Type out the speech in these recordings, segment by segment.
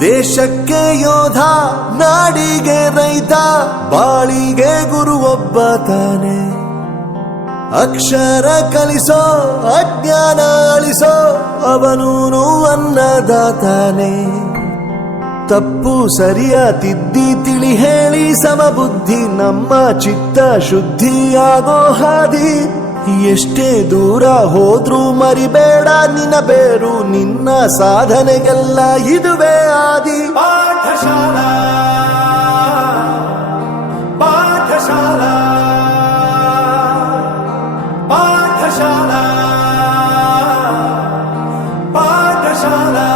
ದೇಶಕ್ಕೆ ಯೋಧ, ನಾಡಿಗೆ ರೈತ, ಬಾಳಿಗೆ ಗುರು ಒಬ್ಬ ತಾನೆ. ಅಕ್ಷರ ಕಲಿಸೋ, ಅಜ್ಞಾನ ಅಳಿಸೋ, ಅವನೂನು ಅನ್ನದಾತಾನೆ. ತಪ್ಪು ಸರಿಯ ತಿದ್ದಿ ತಿಳಿ ಹೇಳಿ ಸಮಬುದ್ಧಿ ನಮ್ಮ ಚಿತ್ತ ಶುದ್ಧಿಯಾಗೋ ಹಾದಿ. ಎಷ್ಟೇ ದೂರ ಹೋದ್ರೂ ಮರಿಬೇಡ ನಿನ್ನ ಬೇರು, ನಿನ್ನ ಸಾಧನೆಗೆಲ್ಲ ಇದುವೇ ಆದಿ. ಪಾಠಶಾಲಾ ಪಾಠಶಾಲಾ ಪಾಠಶಾಲಾ ಪಾಠಶಾಲಾ.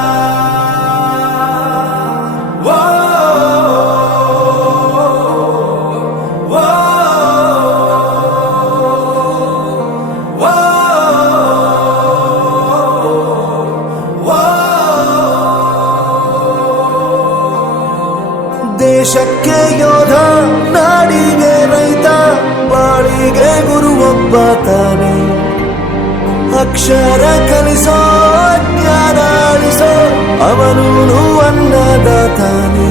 ದೇಶಕ್ಕೆ ಯೋಧ, ನಾಡಿಗೆ ರೈತ, ಬಾಳಿಗೆ ಗುರು ಒಬ್ಬ ತಾನೆ. ಅಕ್ಷರ ಕಲಿಸೋ, ಜ್ಞಾನ ಅಳಿಸೋ, ಅವನೂನು ಅನ್ನದಾತಾನೆ.